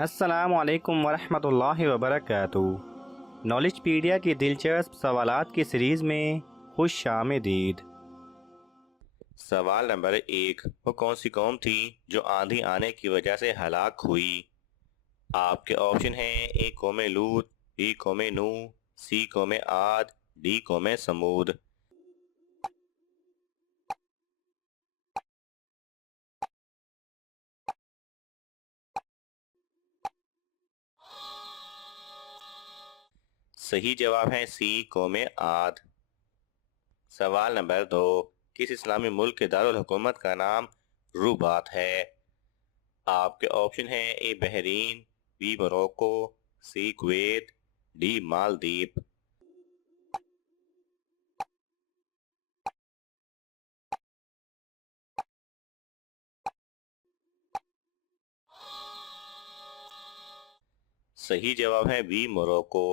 السلام علیکم ورحمۃ اللہ وبرکاتہ۔ نالج پیڈیا کی دلچسپ سوالات کی سیریز میں خوش آمدید۔ سوال نمبر 1، وہ کون سی قوم تھی جو آندھی آنے کی وجہ سے ہلاک ہوئی؟ آپ کے آپشن ہیں: اے قوم لوط، بی قوم نوح، سی قوم عاد، ڈی قوم سمود۔ صحیح جواب ہے سی قوم عاد۔ سوال نمبر 2، کس اسلامی ملک کے دارالحکومت کا نام رباط ہے؟ آپ کے آپشن ہیں: A Bahrain, B Morocco, C Kuwait, D Maldives. صحیح جواب ہے بی موروکو۔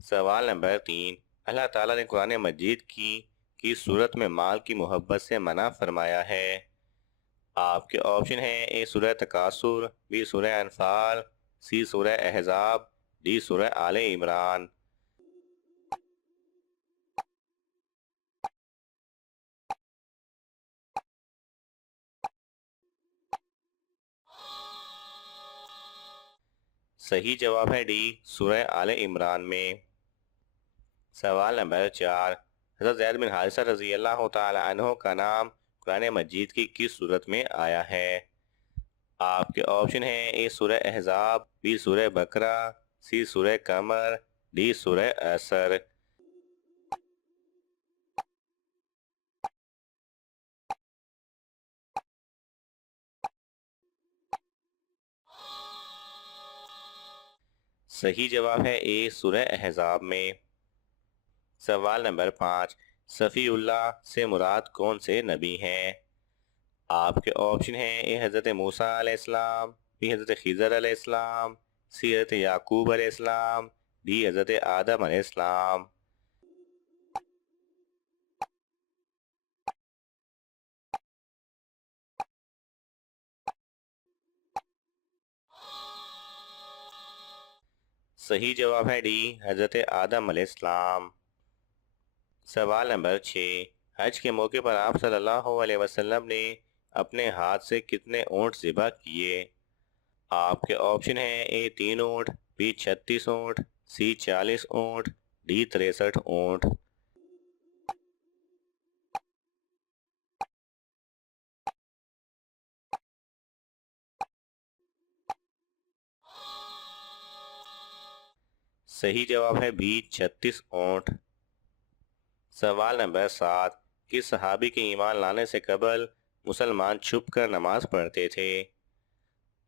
سوال نمبر 3، اللہ تعالیٰ نے قرآن مجید کی صورت میں مال کی محبت سے منع فرمایا ہے؟ آپ کے آپشن ہیں: اے سورہ تکاثر، بی سورہ انفال، سی سورہ احزاب، ڈی سورہ آل عمران۔ صحیح جواب ہے ڈی سورہ آل عمران میں۔ سوال نمبر 4، حضرت زید بن حارثہ رضی اللہ تعالی عنہ کا نام قرآن مجید کی کس صورت میں آیا ہے؟ آپ کے آپشن ہیں: اے سورہ احزاب، بی سورہ بقرہ، سی سورہ قمر، ڈی سورہ عصر۔ صحیح جواب ہے اے سورہ احزاب میں۔ سوال نمبر 5، صفی اللہ سے مراد کون سے نبی ہیں؟ آپ کے آپشن ہیں: اے حضرت موسیٰ علیہ السلام، بی حضرت خضر علیہ السلام، سی حضرت یعقوب علیہ السلام، ڈی حضرت آدم علیہ السلام۔ صحیح جواب ہے ڈی حضرت آدم علیہ السلام۔ سوال نمبر 6، حج کے موقع پر آپ صلی اللہ علیہ وسلم نے اپنے ہاتھ سے کتنے اونٹ ذبح کیے؟ آپ کے آپشن ہیں: اے 3 اونٹ، بی 36 اونٹ، سی 40 اونٹ، ڈی 63 اونٹ۔ صحیح جواب ہے بی 36 اونٹ۔ سوال نمبر 7، کس صحابی کے ایمان لانے سے قبل مسلمان چھپ کر نماز پڑھتے تھے؟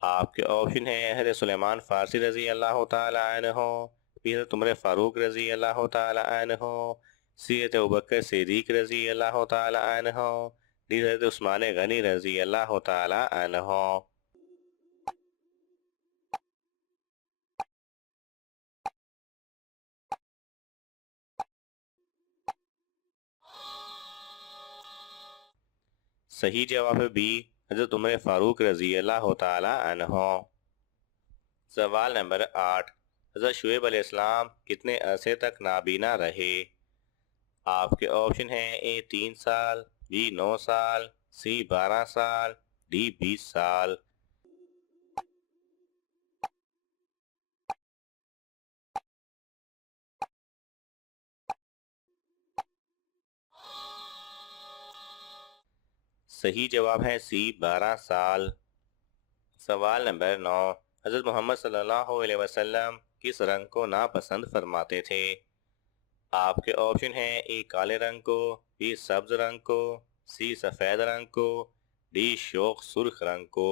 آپ کے آپشن ہیں: حضرت سلیمان فارسی رضی اللہ تعالی عنہ، بی حضرت عمر فاروق رضی اللہ تعالی عنہ، سی حضرت ابوبکر صدیق رضی اللہ تعالی عنہ، ڈی حضرت عثمان غنی رضی اللہ تعالی عنہ۔ صحیح جواب ہے بی حضرت عمر فاروق رضی اللہ تعالی عنہ۔ سوال نمبر 8، حضرت شعیب علیہ السلام کتنے عرصے تک نابینا رہے؟ آپ کے آپشن ہیں: اے 3 سال، بی 9 سال، سی 12 سال، ڈی 20 سال۔ صحیح جواب ہے سی 12 سال۔ سوال نمبر 9، حضرت محمد صلی اللہ علیہ وسلم کس رنگ کو ناپسند فرماتے تھے؟ آپ کے آپشن ہیں: اے کالے رنگ کو، بی سبز رنگ کو، سی سفید رنگ کو، ڈی شوخ سرخ رنگ کو۔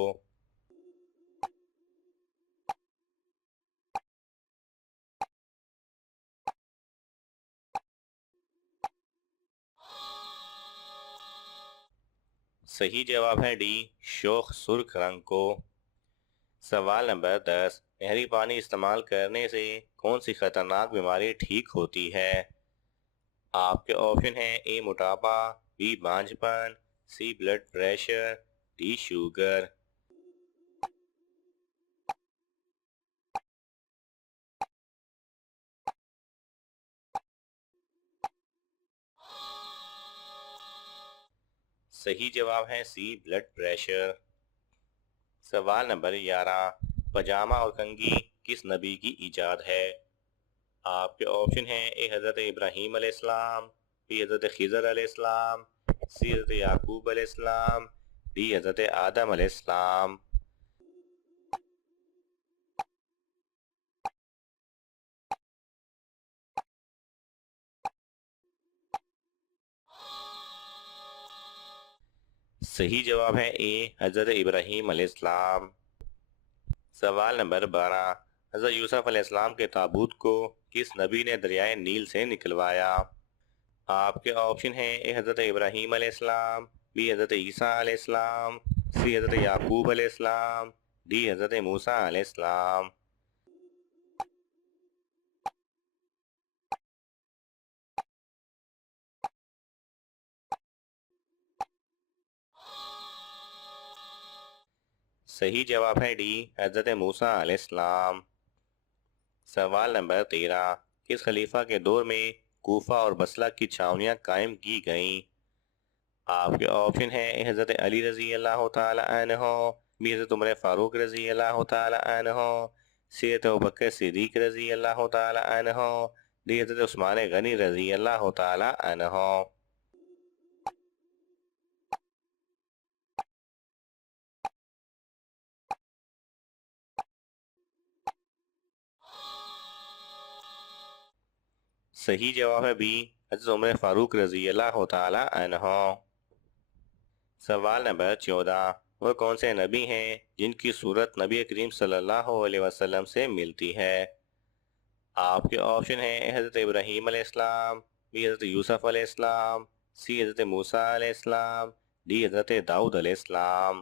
صحیح جواب ہے ڈی شوخ سرخ رنگ کو۔ سوال نمبر 10، نہری پانی استعمال کرنے سے کون سی خطرناک بیماری ٹھیک ہوتی ہے؟ آپ کے آپشن ہیں: اے موٹاپا، بی بانجھ پن، C blood pressure, D sugar. صحیح جواب ہے سی بلڈ پریشر۔ سوال نمبر 11، پاجامہ اور کنگھی کس نبی کی ایجاد ہے؟ آپ کے آپشن ہیں اے حضرت ابراہیم علیہ السلام، بی حضرت خضر علیہ السلام، سی حضرت یعقوب علیہ السلام، ڈی حضرت آدم علیہ السلام۔ صحیح جواب ہے اے حضرت ابراہیم علیہ السلام۔ سوال نمبر 12، حضرت یوسف علیہ السلام کے تابوت کو کس نبی نے دریائے نیل سے نکلوایا؟ آپ کے آپشن ہیں اے حضرت ابراہیم علیہ السلام، بی حضرت عیسیٰ علیہ السلام، سی حضرت یعقوب علیہ السلام، ڈی حضرت موسیٰ علیہ السلام۔ صحیح جواب ہے ڈی حضرت موسیٰ علیہ السلام۔ سوال نمبر 13، کس خلیفہ کے دور میں کوفہ اور بصرہ کی چھاونیاں قائم کی گئیں؟ آپ کے آپشن ہیں اے حضرت علی رضی اللہ تعالی عنہ، بی حضرت عمر فاروق رضی اللہ تعالی عنہ، سی حضرت ابوبکر صدیق رضی اللہ تعالی عنہ، ڈی حضرت عثمان غنی رضی اللہ تعالی عنہ۔ صحیح جواب ہے بی حضرت عمر فاروق رضی اللہ تعالی عنہ۔ سوال نمبر 14، وہ کون سے نبی ہیں جن کی صورت نبی کریم صلی اللہ علیہ وسلم سے ملتی ہے؟ آپ کے آپشن ہیں اے حضرت ابراہیم علیہ السلام، بی حضرت یوسف علیہ السلام، سی حضرت موسیٰ علیہ السلام، ڈی حضرت داؤد علیہ السلام۔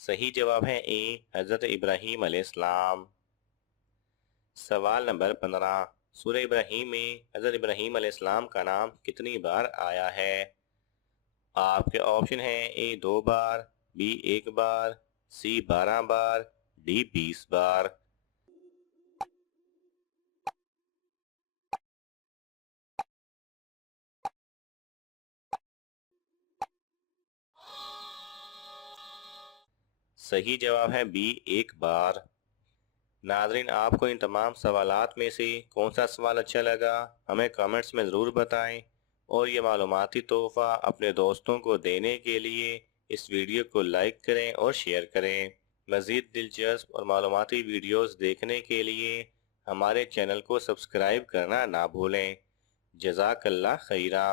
صحیح جواب ہے اے حضرت ابراہیم علیہ السلام۔ سوال نمبر 15، سورہ ابراہیم میں حضرت ابراہیم علیہ السلام کا نام کتنی بار آیا ہے؟ آپ کے آپشن ہیں اے 2 بار، be 1 bar, C 12 bar, D 20 بار۔ صحیح جواب ہے بی 1 بار۔ ناظرین، آپ کو ان تمام سوالات میں سے کون سا سوال اچھا لگا ہمیں کامنٹس میں ضرور بتائیں، اور یہ معلوماتی تحفہ اپنے دوستوں کو دینے کے لیے اس ویڈیو کو لائک کریں اور شیئر کریں۔ مزید دلچسپ اور معلوماتی ویڈیوز دیکھنے کے لیے ہمارے چینل کو سبسکرائب کرنا نہ بھولیں۔ جزاک اللہ خیرہ۔